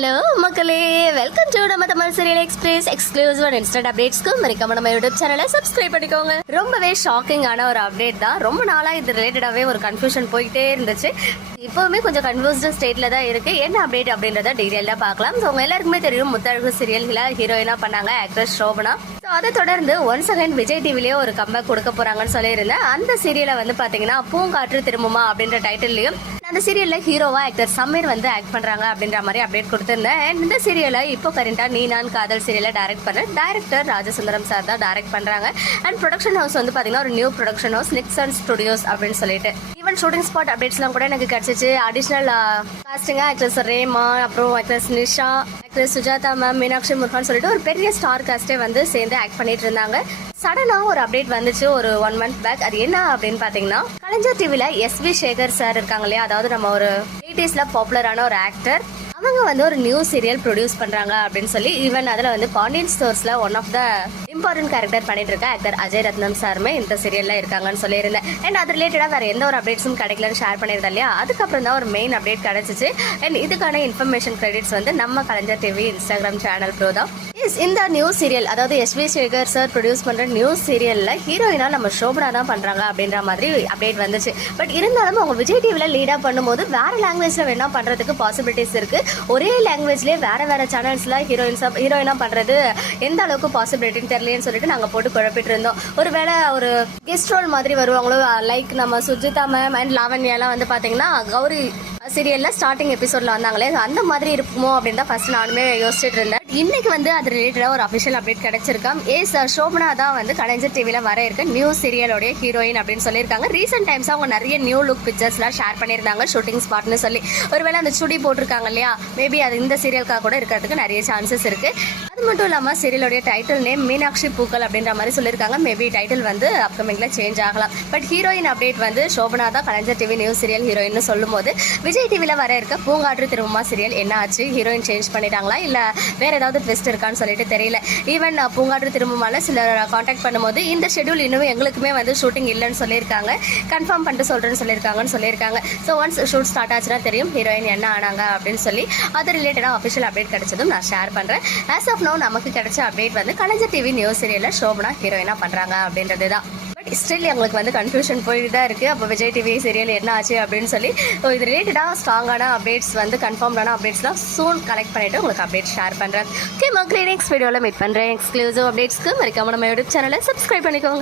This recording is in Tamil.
ஹலோ மக்களே. வெல்கம் டு நம்ம Tamil serial express exclusive instant அப்டேட்ஸ்க்கு மறக்காம நம்ம யூடியூப் சேனலை சப்ஸ்கிரைப் பண்ணிக்கோங்க. ரொம்பவே ஷாக்கிங்கான ஒரு அப்டேட் தான். ரொம்ப நாளா இது ரிலேட்டடாவே ஒரு கன்ஃபியூஷன் போயிட்டே இருந்துச்சு. இப்போவுமே கொஞ்சம் கன்ஃபியூஸ்டு ஸ்டேட்ல தான் இருக்கு. என்ன அப்டேட் அப்படின்றத டீட்டெயிலாக பார்க்கலாம். ஸோ உங்க எல்லாருக்குமே தெரியும் முத்தழகு சீரியல்களை ஹீரோயினா பண்ணாங்க ஆக்ட்ரஸ் ஷோபனா. ஸோ அதை தொடர்ந்து ஒன்ஸ் அகைன் விஜய் டிவிலேயே ஒரு கம்பேக் கொடுக்க போறாங்கன்னு சொல்லியிருந்தேன். அந்த சீரியலை வந்து பாத்தீங்கன்னா பூங்காற்று திரும்புமா அப்படின்ற டைட்டில்லையும் அந்த சீரியல்ல ஹீரோவா ஆக்டர் சமீர் வந்து ஆக்ட் பண்றாங்க அப்படின்ற மாதிரி அப்டேட் கொடுத்திருந்தேன். இந்த சீரியலை இப்போ கரண்டா நீ நான் காதல் சீரியலை டைரக்ட் பண்ண டைரக்டர் ராஜசுந்தரம் சார் தான் டைரக்ட் பண்றாங்க. அண்ட் ப்ரொடக்ஷன் ஹவுஸ் வந்து பாத்தீங்கன்னா ஒரு new production house Nixon studios அப்படின்னு சொல்லிட்டு. ஈவன் ஷூட்டிங் ஸ்பாட் அப்டேட்ஸ்லாம் கூட எனக்கு கிடைச்சிச்சு. அடிஷனல் காஸ்டிங்கா ஆக்ட்ரஸ் ரேமா அப்புறம் actress Nisha actress Sujatha ma'am Meenakshi Murugan சொல்லிட்டு ஒரு பெரிய ஸ்டார் காஸ்டே வந்து சேர்ந்து ஆக்ட் பண்ணிட்டு இருந்தாங்க. சடனாக ஒரு அப்டேட் வந்துச்சு ஒரு ஒன் மந்த் பேக் அது என்ன அப்படின்னு பாத்தீங்கன்னா கலைஞர் டிவில எஸ் வி சேகர் சார் இருக்காங்க இல்லையா? அதாவது நம்ம ஒரு எயிட்டிஸ்ல பாப்புலரான ஒரு ஆக்டர் அவங்க வந்து ஒரு நியூ சீரியல் ப்ரொடியூஸ் பண்றாங்க அப்படின்னு சொல்லி ஈவன் அதுல வந்து Pandian ஸ்டோர்ஸ்ல one of the important character பண்ணிட்டு இருக்க ஆக்டர் அஜய் ரத்னம் சாருமே இந்த சீரியல்ல இருக்காங்கன்னு சொல்லியிருந்தேன். அண்ட் அது ரிலேட்டடா வேற எந்த ஒரு அப்டேட்ஸும் கிடைக்கலன்னு ஷேர் பண்ணியிருந்தேன் இல்லையா? அதுக்கப்புறம் தான் ஒரு மெயின் அப்டேட் கிடைச்சிச்சு. அண்ட் இதுக்கான இன்ஃபர்மேஷன் கிரெடிட்ஸ் வந்து நம்ம Kalaignar TV Instagram channel bro தான். Yes, இந்த நியூ சீரியல் அதாவது S V Sekar sir produce பண்ற நியூ சீரியல்ல ஹீரோயினா நம்ம ஷோபனா தான் பண்றாங்க அப்படின்ற மாதிரி அப்டேட் வந்துச்சு. பட் இருந்தாலும் அவங்க விஜய் டிவில லீடா பண்ணும்போது வேற லாங்குவேஜ்ல வேணா பண்றதுக்கு பாசிபிலிட்டிஸ் இருக்கு. ஒரே லாங்குவேஜ்லயே வேற வேற சேனல்ஸ்ல ஹீரோயின்ஸ் ஹீரோயினா பண்றது எந்த அளவுக்கு பாசிபிலிட்டின்னு தெரியல. தெரியலன்னு சொல்லிட்டு நாங்க போட்டு குழப்பிட்டு இருந்தோம் ஒருவேளை ஒரு கெஸ்ட் ரோல் மாதிரி வருவாங்களோ லைக் நம்ம சுஜிதா மேம் அண்ட் லாவண்யாலாம் வந்து பாத்தீங்கன்னா கௌரி சீரியல்ல ஸ்டார்டிங் எபிசோட்ல வந்தாங்களே அந்த மாதிரி இருக்குமோ அப்படின்னு தான் ஃபர்ஸ்ட் நானுமே யோசிச்சுட்டு இருந்தேன். இன்னைக்கு வந்து அது ரிலேட்டடா ஒரு அஃபிஷியல் அப்டேட் கிடைச்சிருக்காம். ஏஸ் சோபனா தான் வந்து கலைஞர் டிவில வர இருக்க நியூ சீரியலோடைய ஹீரோயின் அப்படின்னு சொல்லியிருக்காங்க. ரீசெண்ட் டைம்ஸ் அவங்க நிறைய நியூ லுக் பிக்சர்ஸ்லாம் ஷேர் பண்ணியிருந்தாங்க ஷூட்டிங் ஸ்பாட்னு சொல்லி. ஒருவேளை அந்த சுடி போட்டிருக்காங்க இல்லையா? மேபி அது இந்த சீரியலுக்காக கூட இருக்கிறதுக்கு நிறைய சான்சஸ் இருக்கு. அது மட்டும் இல்லாமல் சீரியலுடைய டைட்டில் நேம் மீனாட்சி பூக்கள் அப்படின்ற மாதிரி சொல்லியிருக்காங்க. மேபி டைட்டில் வந்து அப்கமிங்கில் சேஞ்ச் ஆகலாம். பட் ஹீரோயின் அப்டேட் வந்து சோபனா தான் Kalaignar TV new serial heroine சொல்லும் போது விஜய் டிவியில் வர இருக்க பூங்காற்று திரும்பமா சீரியல் என்ன ஆச்சு? ஹீரோயின் சேஞ்ச் பண்ணிட்டாங்களா? இல்லை வேற ஏதாவது ட்விஸ்ட் இருக்கான்னு சொல்லிட்டு தெரியல. ஈவன் பூங்காற்று திரும்பமால சிலர் காண்டாக்ட் பண்ணும்போது இந்த ஷெட்யூல் இன்னும் எங்களுக்குமே வந்து ஷூட்டிங் இல்லைன்னு சொல்லியிருக்காங்க. கன்ஃபார்ம் பண்ணிட்டு சொல்றேன்னு சொல்லியிருக்காங்கன்னு சொல்லியிருக்காங்க. ஸோ ஒன்ஸ் ஷூட் ஸ்டார்ட் ஆச்சுன்னா தெரியும் ஹீரோயின் என்ன ஆனாங்க அப்படின்னு சொல்லி அது ரிலேட்டடாக அஃபிஷியல் அப்டேட் கிடைச்சதும் நான் ஷேர் பண்றேன். ஆஸ் ஆஃப் இன்னும் நமக்கு கிடைச்ச அப்டேட் வந்து கலைஞர் டிவி நியூஸ் சீரியல்ல ஷோபனா ஹீரோயினா பண்றாங்க அப்படின்றது தான் பட் ஸ்டில் எங்களுக்கு வந்து கன்ஃபியூஷன் போயிட்டு தான் இருக்குது அப்போ விஜய் டிவி சீரியல் என்ன ஆச்சு அப்படின்னு சொல்லி ஸோ இது ரிலேட்டடாக ஸ்ட்ராங்கான அப்டேட்ஸ் வந்து கன்ஃபார்ம்டான அப்டேட்ஸ்லாம் சூன் கலெக்ட் பண்ணிவிட்டு உங்களுக்கு அப்டேட் ஷேர் பண்ணுறேன் ஓகே மக்களே நெக்ஸ்ட் வீடியோவில் மீட் பண்ணுறேன் எக்ஸ்க்ளூசிவ் அப்டேட்ஸ்க்கு மறக்காம நம்ம யூடியூப் சேனலை சப்ஸ்கிரைப் பண்ணிக்கோங்க.